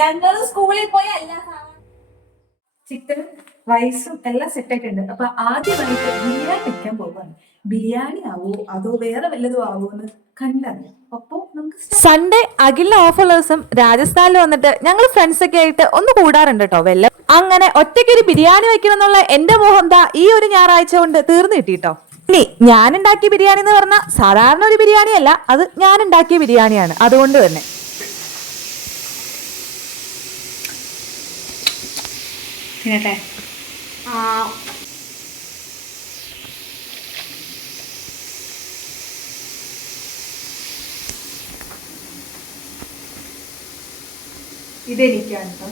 ഞങ്ങൾ സ്കൂളിൽ പോയി എല്ലാ ചിക്കനും റൈസും എല്ലാം സെറ്റ് ആയിട്ടുണ്ട്. അപ്പൊ ആദ്യമായിട്ട് ബിരിയാണി വെക്കാൻ പോവാണ്. ബിരിയാണി ആവോ അതോ വേറെ വല്ലതും ആവോ എന്ന് കണ്ടറിയാം. അപ്പോ നമുക്ക് സൺഡേ അഖിലിന്റെ ഓഫർ ദിവസം രാജസ്ഥാനിൽ വന്നിട്ട് ഞങ്ങൾ ഫ്രണ്ട്സ് ഒക്കെ ആയിട്ട് ഒന്ന് കൂടാറുണ്ട് കേട്ടോ. അങ്ങനെ ഒറ്റയ്ക്കൊരു ബിരിയാണി വെക്കണം എന്നുള്ള എന്റെ മോഹം ദാ ഈ ഒരു ഞായറാഴ്ച കൊണ്ട് തീർന്നു കിട്ടിട്ടോ. ഇനി ഞാൻ ഉണ്ടാക്കിയ ബിരിയാണി എന്ന് പറഞ്ഞാൽ സാധാരണ ഒരു ബിരിയാണി അല്ല, അത് ഞാൻ ഉണ്ടാക്കിയ ബിരിയാണിയാണ്. അതുകൊണ്ട് തന്നെ ഇതെനിക്കാണ്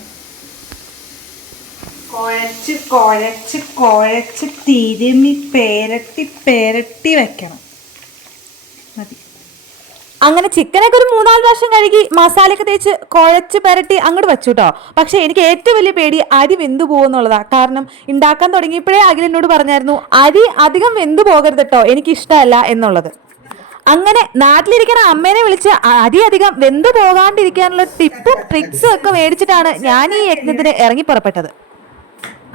കുഴച്ച് കുഴച്ച് കുഴച്ച് തിരുമ്മി പേരട്ടി പേരട്ടി വെക്കണം. മതി. അങ്ങനെ ചിക്കനൊക്കെ ഒരു 3-4 പ്രാവശ്യം കഴുകി മസാലയൊക്കെ തേച്ച് കുഴച്ച് പെരട്ടി അങ്ങോട്ട് വെച്ചു കേട്ടോ. പക്ഷെ എനിക്ക് ഏറ്റവും വലിയ പേടി അരി വെന്തു പോകുന്നുള്ളതാ. കാരണം ഉണ്ടാക്കാൻ തുടങ്ങിയപ്പോഴേ അഖിൽ എന്നോട് പറഞ്ഞായിരുന്നു അരി അധികം വെന്തു പോകരുത് കേട്ടോ, എനിക്ക് ഇഷ്ടമല്ല എന്നുള്ളത്. അങ്ങനെ നാട്ടിലിരിക്കുന്ന അമ്മേനെ വിളിച്ച് അരി അധികം വെന്തു പോകാണ്ടിരിക്കാനുള്ള ടിപ്പും ട്രിക്സും ഒക്കെ മേടിച്ചിട്ടാണ് ഞാൻ ഈ യജ്ഞത്തിന് ഇറങ്ങി പുറപ്പെട്ടത്.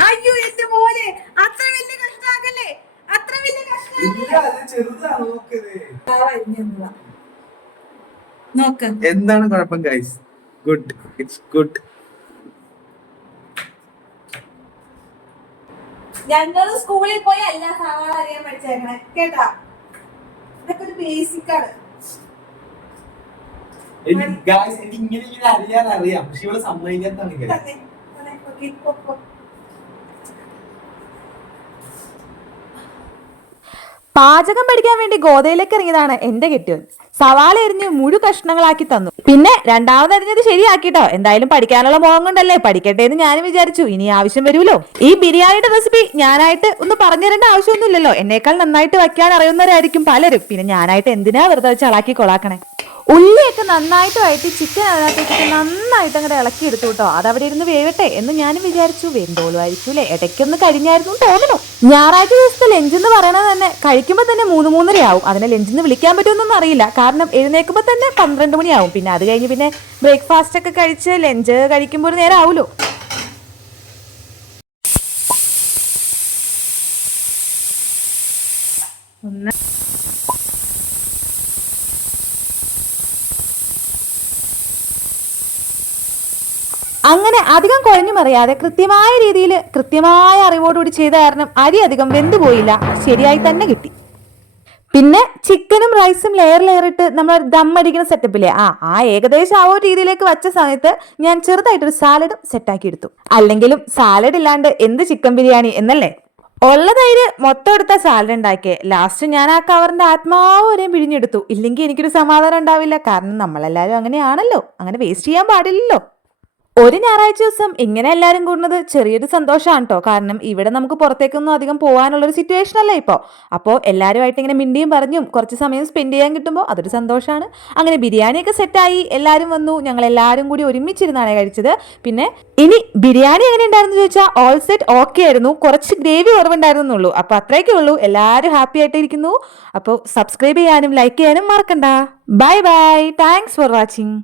അയ്യോ എന്റെ മോനെ, അത്ര വലിയ കഷ്ടാകല്ലേ, അത്ര വലിയ നോക്ക്. എന്താണ് കുഴപ്പം ഗൈസ്? Good, it's good. ഞങ്ങൾ സ്കൂളിൽ പോയി എല്ലാ സവാള അറിയാൻ പഠിച്ചേക്കണേ കേട്ടാ. ഇതൊക്കെ ഒരു ബേസിക് ആണ്. എനിക്ക് ഇങ്ങനെ അറിയാൻ പക്ഷെ ഇവിടെ സമ്മതിക്കാത്ത പാചകം പഠിക്കാൻ വേണ്ടി ഗോതയിലേക്ക് ഇറങ്ങിയതാണ് എന്റെ കെട്ടിയോൻ. സവാള എരിഞ്ഞ് മുഴു കഷ്ണങ്ങളാക്കി തന്നു. പിന്നെ രണ്ടാമത് അരിഞ്ഞത് ശരിയാക്കിട്ടോ. എന്തായാലും പഠിക്കാനുള്ള മോഹം കൊണ്ടല്ലേ, പഠിക്കട്ടെ എന്ന് ഞാനും വിചാരിച്ചു. ഇനി ആവശ്യം വരുമല്ലോ. ഈ ബിരിയാണിയുടെ റെസിപ്പി ഞാനായിട്ട് ഒന്ന് പറഞ്ഞു തരേണ്ട ആവശ്യമൊന്നുമില്ലല്ലോ. എന്നേക്കാൾ നന്നായിട്ട് വയ്ക്കാൻ അറിയുന്നവരായിരിക്കും പലരും. പിന്നെ ഞാനായിട്ട് എന്തിനാ വെറുതെ ചളാക്കി കൊളാക്കണേ. ഉള്ളിയൊക്കെ നന്നായിട്ട് വഴറ്റി ചിക്കൻ അതിനകത്തേക്ക് നന്നായിട്ട് അങ്ങോട്ട് ഇളക്കി എടുത്തു കേട്ടോ. അതവിടെ ഇരുന്ന് വേവട്ടെ എന്ന് ഞാനും വിചാരിച്ചു. വെന്തോളുമായിരിക്കൂലേ, ഇടയ്ക്കൊന്ന് കരിഞ്ഞായിരുന്നു തോന്നുന്നു. ഞായറാഴ്ച ദിവസത്തെ ലഞ്ച് എന്ന് പറയണത് തന്നെ കഴിക്കുമ്പോൾ തന്നെ 3-3:30 ആവും. അതിനെ ലഞ്ചെന്ന് വിളിക്കാൻ പറ്റുമെന്നൊന്നും അറിയില്ല. കാരണം എഴുന്നേൽക്കുമ്പോൾ തന്നെ 12 മണിയാവും. പിന്നെ അത് കഴിഞ്ഞ് പിന്നെ ബ്രേക്ക്ഫാസ്റ്റ് ഒക്കെ കഴിച്ച് ലഞ്ച് കഴിക്കുമ്പോൾ ഒരു നേരം ആവുമല്ലോ. അങ്ങനെ അധികം കുഴഞ്ഞു മറിയാതെ കൃത്യമായ രീതിയിൽ കൃത്യമായ അറിവോടുകൂടി ചെയ്ത കാരണം അരി അധികം വെന്തുപോയില്ല, ശരിയായി തന്നെ കിട്ടി. പിന്നെ ചിക്കനും റൈസും ലെയർ ഇട്ട് നമ്മൾ ദം അടിക്കുന്ന സെറ്റപ്പില്ലേ, ആ ഏകദേശം ആ ഒരു രീതിയിലേക്ക് വച്ച സമയത്ത് ഞാൻ ചെറുതായിട്ടൊരു സാലഡും സെറ്റാക്കി എടുത്തു. അല്ലെങ്കിലും സാലഡ് ഇല്ലാണ്ട് എന്ത് ചിക്കൻ ബിരിയാണി എന്നല്ലേ. ഉള്ളതായിട്ട് മൊത്തം എടുത്ത സാലഡ് ഉണ്ടാക്കിയേ. ലാസ്റ്റ് ഞാൻ ആ കവറിന്റെ ആത്മാവ് വരെയും പിഴിഞ്ഞെടുത്തു. ഇല്ലെങ്കിൽ എനിക്കൊരു സമാധാനം ഉണ്ടാവില്ല. കാരണം നമ്മളെല്ലാവരും അങ്ങനെയാണല്ലോ, അങ്ങനെ വേസ്റ്റ് ചെയ്യാൻ പാടില്ലല്ലോ. ഒരു ഞായറാഴ്ച ദിവസം ഇങ്ങനെ എല്ലാവരും കൂടുന്നത് ചെറിയൊരു സന്തോഷമാണ് കേട്ടോ. കാരണം ഇവിടെ നമുക്ക് പുറത്തേക്കൊന്നും അധികം പോകാനുള്ളൊരു സിറ്റുവേഷൻ അല്ല ഇപ്പോൾ. അപ്പോൾ എല്ലാവരുമായിട്ട് ഇങ്ങനെ മിണ്ടിയും പറഞ്ഞും കുറച്ച് സമയം സ്പെൻഡ് ചെയ്യാൻ കിട്ടുമ്പോൾ അതൊരു സന്തോഷമാണ്. അങ്ങനെ ബിരിയാണിയൊക്കെ സെറ്റായി, എല്ലാവരും വന്നു. ഞങ്ങൾ എല്ലാവരും കൂടി ഒരുമിച്ചിരുന്നാണ് കഴിച്ചത്. പിന്നെ ഇനി ബിരിയാണി എങ്ങനെ ഉണ്ടായിരുന്നു ചോദിച്ചാൽ ഓൾ സെറ്റ് ഓക്കെ ആയിരുന്നു. കുറച്ച് ഗ്രേവി കുറവുണ്ടായിരുന്നുള്ളൂ. അപ്പോൾ അത്രയൊക്കെ ഉള്ളൂ. എല്ലാവരും ഹാപ്പി ആയിട്ടിരിക്കുന്നു. അപ്പോൾ സബ്സ്ക്രൈബ് ചെയ്യാനും ലൈക്ക് ചെയ്യാനും മറക്കണ്ട. Bye bye, thanks for watching.